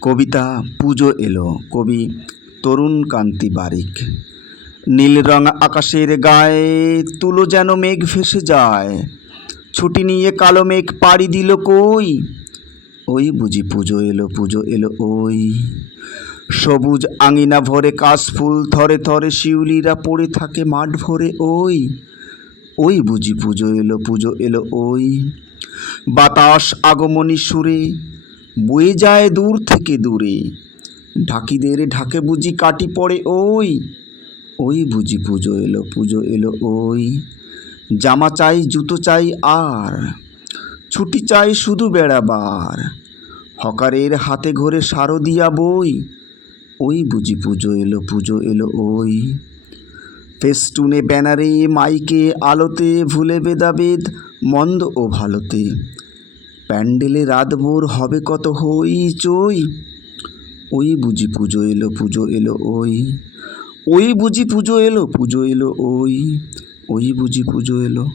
কবিতা পুজো এলো। কবি তরুণ কান্তি বারিক। নীল রং আকাশের গায়ে তুলো যেন মেঘ ভেসে যায়। ছুটি নিয়ে কালো মেঘ পাড়ি দিল কই? ওই বুঝি পুজো এলো পুজো এলো ওই। সবুজ আঙিনা ভরে কাশফুল থরে থরে শিউলিরা পড়ে থাকে মাঠ ভরে ওই। ওই বুঝি পুজো এলো পুজো এলো ওই। বাতাস আগমনী সুরে বয়ে যায় দূর থেকে দূরে। ঢাকিদের ঢাকে বুঝি কাটি পড়ে ওই। ওই বুঝি পুজো এলো পুজো এলো ওই। জামা চাই, জুতো চাই আর। ছুটি চাই শুধু বেড়াবার হকারের হাতে ঘরে শারদিয়া বই। ওই বুঝি পুজো এলো পুজো এলো ওই। ফেস্টুনে ব্যানারে, মাইকে আলোতে, ভুলে বেদাবেদ মন্দ ও ভালোতে। প্যান্ডেলে রাতভোর হবে কত হই চই? ওই বুঝি পুজো এলো পুজো এলো, ওই। ওই বুঝি পুজো এলো পুজো এলো, ওই। ওই বুঝি পুজো এলো।